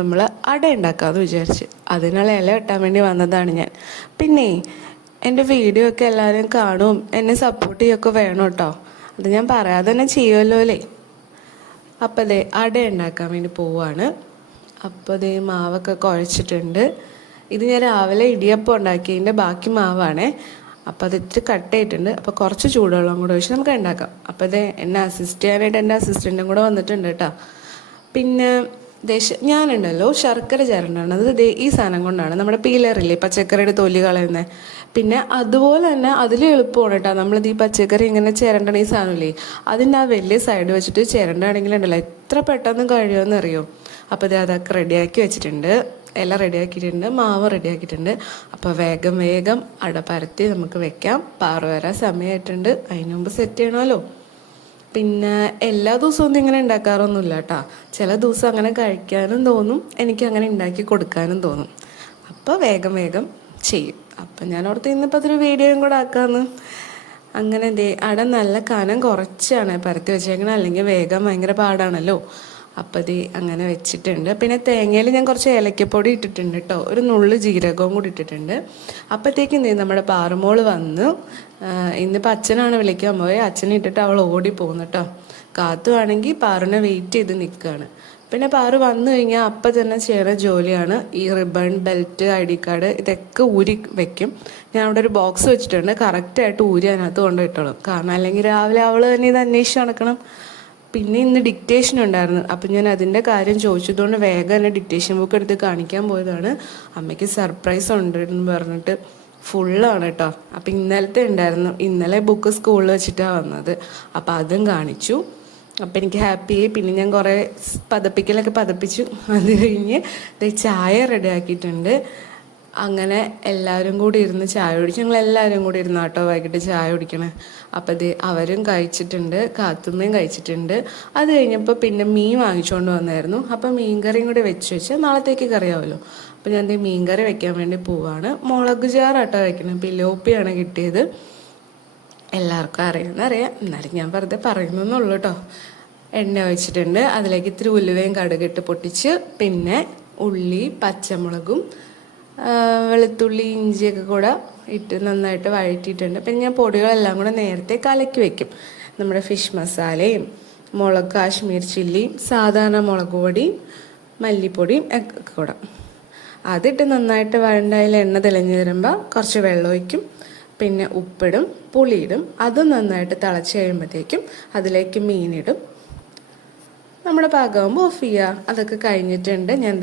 നമ്മൾ അട ഉണ്ടാക്കാമെന്ന് വിചാരിച്ച് അതിനുള്ള ഇല വെട്ടാൻ വേണ്ടി വന്നതാണ് ഞാൻ. പിന്നെ എൻ്റെ വീഡിയോ ഒക്കെ എല്ലാവരും കാണും, എന്നെ സപ്പോർട്ട് ചെയ്യുകയൊക്കെ വേണം കേട്ടോ. അത് ഞാൻ പറയാതെ തന്നെ ചെയ്യുമല്ലോ അല്ലേ. അപ്പം അതെ അട ഉണ്ടാക്കാൻ വേണ്ടി പോവാണ്. അപ്പോൾ അതേ മാവൊക്കെ കുഴച്ചിട്ടുണ്ട്. ഇത് ഞാൻ രാവിലെ ഇടിയപ്പം ഉണ്ടാക്കിയതിൻ്റെ ബാക്കി മാവാണേ. അപ്പോൾ അത് ഇത്തിരി കട്ട് ചെയ്തിട്ടുണ്ട്. അപ്പോൾ കുറച്ച് ചൂടുവെള്ളം കൂടെ ഒഴിച്ച് നമുക്ക് ഉണ്ടാക്കാം. അപ്പോൾ അതെ എന്നെ അസിസ്റ്റ് ചെയ്യാനായിട്ട് എൻ്റെ അസിസ്റ്റൻറ്റും കൂടെ വന്നിട്ടുണ്ട് കേട്ടോ. പിന്നെ ഞാനുണ്ടല്ലോ ശർക്കര ചിരണ്ടണത് ഈ സാധനം കൊണ്ടാണ്. നമ്മുടെ പീലറില്ലേ പച്ചക്കറിയുടെ തൊലി കളയുന്നത്. പിന്നെ അതുപോലെ തന്നെ അതിൽ എളുപ്പമാണ് കേട്ടോ. നമ്മളിത് ഈ പച്ചക്കറി ഇങ്ങനെ ചിരണ്ടണ ഈ സാധനമില്ലേ, അതിൻ്റെ ആ വലിയ സൈഡ് വെച്ചിട്ട് ചിരണ്ടാണെങ്കിലുണ്ടല്ലോ എത്ര പെട്ടെന്ന് കഴിയുമെന്ന് അറിയോ. അപ്പോൾ അതൊക്കെ റെഡിയാക്കി വെച്ചിട്ടുണ്ട്, എല്ലാം റെഡിയാക്കിയിട്ടുണ്ട്, മാവ് റെഡിയാക്കിയിട്ടുണ്ട്. അപ്പോൾ വേഗം വേഗം അട പരത്തി നമുക്ക് വെക്കാം. പാറു വരാൻ സമയമായിട്ടുണ്ട്, അതിന് മുമ്പ് സെറ്റ് ചെയ്യണമല്ലോ. പിന്നെ എല്ലാ ദിവസവും ഒന്നും ഇങ്ങനെ ഉണ്ടാക്കാറൊന്നുമില്ല കേട്ടോ. ചില ദിവസം അങ്ങനെ കഴിക്കാനും തോന്നും, എനിക്ക് അങ്ങനെ ഉണ്ടാക്കി കൊടുക്കാനും തോന്നും. അപ്പോൾ വേഗം വേഗം ചെയ്യും. അപ്പം ഞാൻ ഓർത്ത് ഇന്നിപ്പോൾ അതൊരു വീഡിയോയും കൂടെ ആക്കാമെന്ന്. അങ്ങനെ അട നല്ല കനം കുറച്ചാണ് പരത്തി വെച്ചേക്കണം, അല്ലെങ്കിൽ വേഗം ഭയങ്കര പാടാണല്ലോ. അപ്പം അങ്ങനെ വെച്ചിട്ടുണ്ട്. പിന്നെ തേങ്ങയിൽ ഞാൻ കുറച്ച് ഏലക്കപ്പൊടി ഇട്ടിട്ടുണ്ട് കേട്ടോ, ഒരു നുള്ളു ജീരകവും കൂടി ഇട്ടിട്ടുണ്ട്. അപ്പോഴത്തേക്കും നമ്മുടെ പാറുമോള് വന്ന് ഇന്നിപ്പോൾ അച്ഛനാണ് വിളിക്കാൻ പോയത്. അച്ഛനെ ഇട്ടിട്ട് അവൾ ഓടി പോകുന്നു കേട്ടോ. കാത്തുവാണെങ്കിൽ പാറുനെ വെയിറ്റ് ചെയ്ത് നിൽക്കുകയാണ്. പിന്നെ പാറു വന്നു കഴിഞ്ഞാൽ അപ്പം തന്നെ ചെയ്യുന്ന ജോലിയാണ് ഈ റിബൺ, ബെൽറ്റ്, ID കാർഡ് ഇതൊക്കെ ഊരി വെക്കും. ഞാൻ അവിടെ ഒരു ബോക്സ് വെച്ചിട്ടുണ്ട്, കറക്റ്റായിട്ട് ഊരി അതിനകത്ത് കൊണ്ടുപോയിട്ടോളും. കാരണം അല്ലെങ്കിൽ രാവിലെ അവൾ തന്നെ ഇത് അന്വേഷിച്ച് നടക്കണം. പിന്നെ ഇന്ന് ഡിക്റ്റേഷൻ ഉണ്ടായിരുന്നു. അപ്പം ഞാൻ അതിൻ്റെ കാര്യം ചോദിച്ചതുകൊണ്ട് വേഗം തന്നെ ഡിക്റ്റേഷൻ ബുക്ക് എടുത്ത് കാണിക്കാൻ പോയതാണ്. അമ്മയ്ക്ക് സർപ്രൈസ് ഉണ്ട് എന്ന് പറഞ്ഞിട്ട് ഫുള്ളാണ് കേട്ടോ. അപ്പം ഇന്നലത്തെ ഉണ്ടായിരുന്നു, ഇന്നലെ ബുക്ക് സ്കൂളിൽ വെച്ചിട്ടാണ് വന്നത്. അപ്പം അതും കാണിച്ചു. അപ്പം എനിക്ക് ഹാപ്പിയായി. പിന്നെ ഞാൻ കുറേ പതപ്പിക്കലൊക്കെ പതപ്പിച്ചു. അത് കഴിഞ്ഞ് ചായ റെഡി ആക്കിയിട്ടുണ്ട്. അങ്ങനെ എല്ലാവരും കൂടി ഇരുന്ന് ചായ കുടിച്ചു. ഞങ്ങളെല്ലാവരും കൂടി ഇരുന്ന് കേട്ടോ വൈകിട്ട് ചായ കുടിക്കണേ. അപ്പം അവരും കഴിച്ചിട്ടുണ്ട്, കാത്തുമ്മയും കഴിച്ചിട്ടുണ്ട്. അത് കഴിഞ്ഞപ്പോൾ പിന്നെ മീൻ വാങ്ങിച്ചുകൊണ്ട് വന്നായിരുന്നു. അപ്പം മീൻ കറിയും കൂടി വെച്ചാൽ നാളത്തേക്ക് കറിയാവുമല്ലോ. അപ്പം ഞാൻ മീൻ കറി വെക്കാൻ വേണ്ടി പോവാണ്. മുളക് ചാറാട്ടോ വയ്ക്കണം, പിലോപ്പിയാണ് കിട്ടിയത്. എല്ലാവർക്കും അറിയാം, എന്നാലും ഞാൻ വെറുതെ പറയുന്നതെന്നുള്ളൂ കേട്ടോ. എണ്ണ ഒഴിച്ചിട്ടുണ്ട്, അതിലേക്ക് ഇത്തിരി ഉലുവയും കടുകിട്ട് പൊട്ടിച്ച്, പിന്നെ ഉള്ളി, പച്ചമുളകും വെളുത്തുള്ളി, ഇഞ്ചിയൊക്കെ കൂടെ ഇട്ട് നന്നായിട്ട് വഴറ്റിയിട്ടുണ്ട്. പിന്നെ ഞാൻ പൊടികളെല്ലാം കൂടെ നേരത്തെ കലക്കി വെക്കും. നമ്മുടെ ഫിഷ് മസാലയും മുളക്, കാശ്മീർ ചില്ലിയും സാധാരണ മുളക് പൊടിയും മല്ലിപ്പൊടിയും ഒക്കെ കൂടെ അതിട്ട് നന്നായിട്ട് വഴണ്ടായാൽ എണ്ണ തെളിഞ്ഞ് വരുമ്പോൾ കുറച്ച് വെള്ളം ഒഴിക്കും. പിന്നെ ഉപ്പിടും, പുളിയിടും. അതും നന്നായിട്ട് തിളച്ച് കഴിയുമ്പോഴത്തേക്കും അതിലേക്ക് മീനിടും. നമ്മുടെ പാകമാകുമ്പോൾ ഓഫ് ചെയ്യുക. അതൊക്കെ കഴിഞ്ഞിട്ടുണ്ട്. ഞാൻ